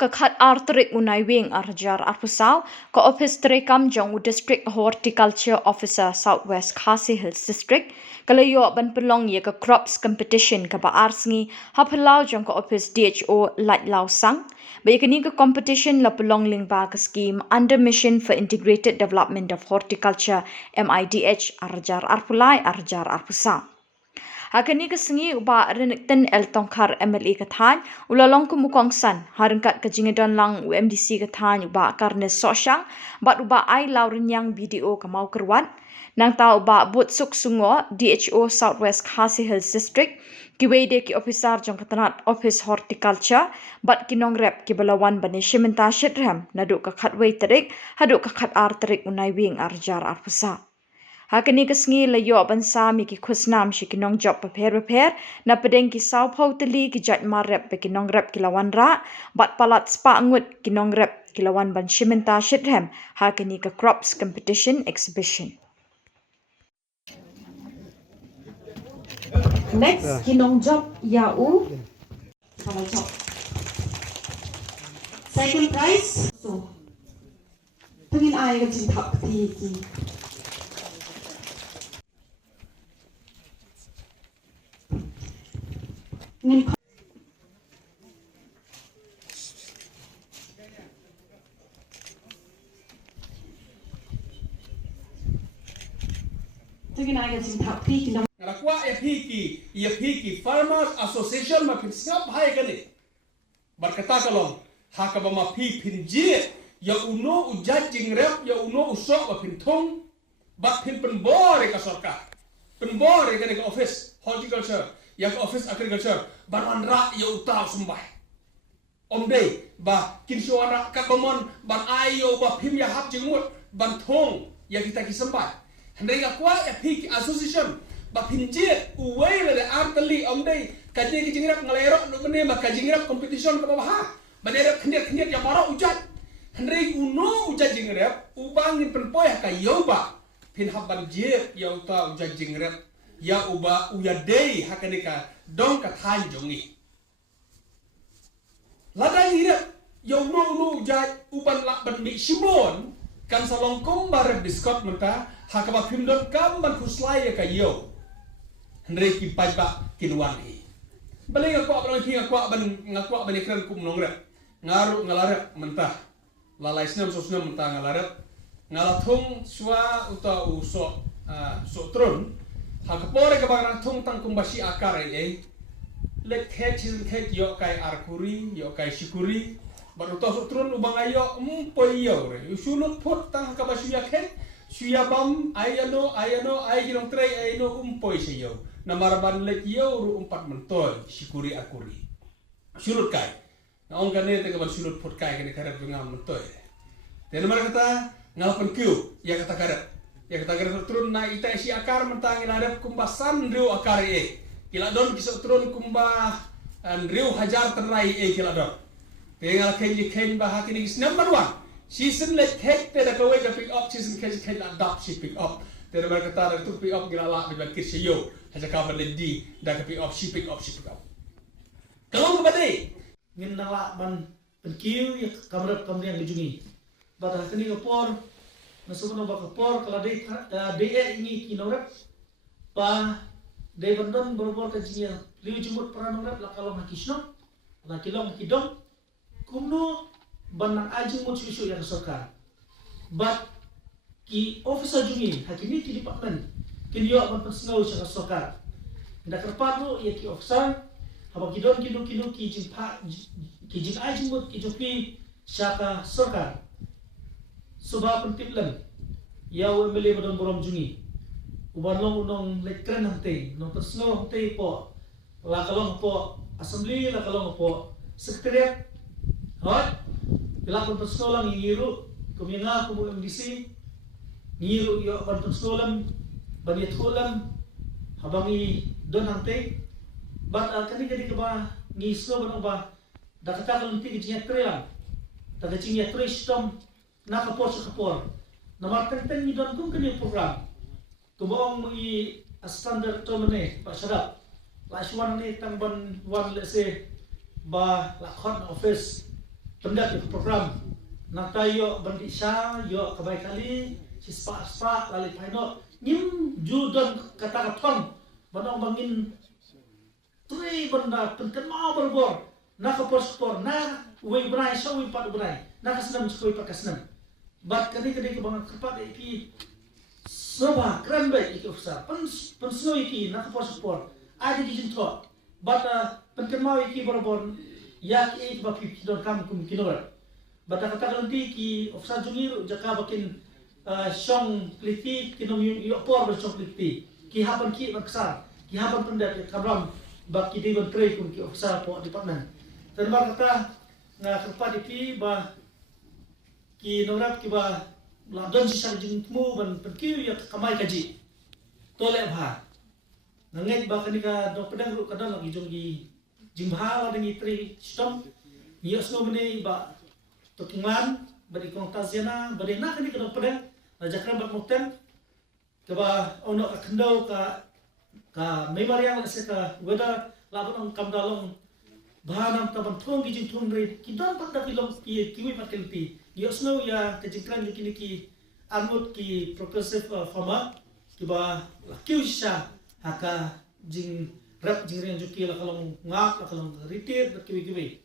ka khat artrik unai wing arjar arpusau ka office trekam jong district horticulture officer southwest khasi hills district kalayo ban pelong ye ka crops competition ka ba arsngi haphalau jong ka office dho light lau sang ba kini ka competition la pelong ling ba ka scheme under mission for integrated development of horticulture MIDH arjar arpulai arjar arpusau Hakani ka sengi uba renekten el tongkar MLA kathan ulalong kumukong san harengkat ka jingedon lang UMDC kathan uba karne sosyang bat uba ai laurenyang video kamau kerwat nang ta uba but suk sungo DHO Southwest Khasi Hills District kiwede ki officer jong katanat office horticulture bat kinong rep ki balawan bani shimenta shetrem naduk ka khatwei tarik haduk ka khat ar tarik unai wing arjar arpusa Hakani kasngi layo bansa mi ki khusnam shi kinong job paper na pedeng ki sau phau tali ki jat mar rep pe kinong rep kilawan ra bat palat spa ngut kinong rep kilawan ban shimenta shithem hakani ka crops competition exhibition Next kinong job yau sama job second prize so pengin ai ka jin thap ti ki Ngin Tugin ay kasi happy kinong Rakwa ya piki Farmers Association ma pin singap hai kani berkata kalau hakaba ma pi pinji ya uno ujajing rep ya uno usok ma pin thong ba pin penbore ka sorka penbore kani ka office horticulture ya ka office agriculture baran ra ya utaw sumbah omde ba kinsuara ka komon ban ayo ba pim ya hap jingmut ban thong ya kita kisambah hendai rakwa ya piki association ba pinjit uway la artali omde kaje ki jingrap ngalero no mene ma kajingrap competition ka baha banera khniat ya mara ujat hendai uno ujat jingrap ubangin penpoy ka yoba pin haban je ya uta ujat jingrap ya uba uyadei hakanika dong ka than jongi ladai ira ya uno ujat uban la ban mi shibon kan salongkom bare biskot menta hakaba pimdot kam ban kuslai ya ka yo Hendai ki pajba kinuan hi. Balik ngakwa ban ki ngakwa ban ikran kum nongra. Ngaru ngalarap mentah. Lalai senam sosnam mentah ngalarap. Ngalathung swa uta uso so tron. Hakapore ka bang thung tang kumbasi akar ai. Lek khet yo kai arkuri yo kai shikuri. Baru to so tron ubang ayo poi yo re. Usulut pot tang kabasi ya khet. Suya bam ayano ayinong tray ayino poi siyo. Namarban lek yo ru umpat mentoy shikuri akuri. Sulut kai. Na ong kane te kaban sulut pot kai kane karat ngam mentoy. Tena mara kata ngalapan kiu ya kata karat. Ya kata karat turun na ita si akar mentang iladap kumbasan riu akar Kila don kisok turun kumbah riu hajar terai kila don. Tengal ken bahati ni number 1. Season like cake te ka wake pick up season cake la dap si pick up. Tena mara kata tu pick up gila la di bakir siyo. Haja ka di da ka pick up si pick up. Kalau ke bade ngin nala ban penkiu ya kamrap kamriang gejungi bata kini kapor nasuno ba kapor kala de ini kinorap pa de bandon borbor ka jinya liu jumut pranorap la kalau makisno la kilong kidom kumno banang ajing mo susu yang sokar but ki officer jungi hakini ki department kini yo ban persnau sa sokar nda karparo ya ki officer haba kidon kino ki jing ajing mo ki jopi syaka sokar suba pentiplan yaw emele badon borom jungi ubarlong unong lekren hante nong persnau hante po la kalong po assembly la kalong po sekretariat hot Bilakon persnolang ngiru kumyanga kumu MDC ngiru yo ban persnolam baniat hulam habangi don hante bat kani kadi ka ba ngisno ban ba dakata ka lunti ginya trelang daga cinya tre stom na kapor sa kapor na martenten ni don kum kani program kumong i standard to mane pa sadap la shwan ni tang ban wan lese ba la khon office pendat program nata yo bandi sha yo kabai kali sispa lali paino nim judon kata katon banong bangin tui benda penken mau berbor na kapor na uwe berai so uwe pat berai na kasnam skoi pat kasnam bat kadi ke bangan kepat iki soba keren baik iki ofsa pen snow iki na kapor ada di jinto bat penken mau iki berbor yak iki bapi don kam kum kinora bat kata nanti ki ofsa jungir jaka bakin song pliti kinom yo por bersong pliti ki hapan ki maksar ki hapan pendat kabram bak kita bentrei pun ki ofisa po department terbar kata nga kepa dipi ba ki norap ki ba ladon si sang jingmu ban perki ya kamai kaji tole bha nanget ba kanika do pedang ru kadang lagi jongi jimbha wa dengi tri stom ni osno mene ba to kinglan bari kong taziana bari na kanika do pedang na jakran bak mokten ke ba ono ka kendo ka memori yang seka weda labon kam dalong bahanam taban thong gijing thong re kidan patda kilom kiwi patkelti yosno ya kejingkran ki amut ki progressive farmer ki ba kiusha haka jing rap jing ren juki la kalong ngak la kalong ritir kiwi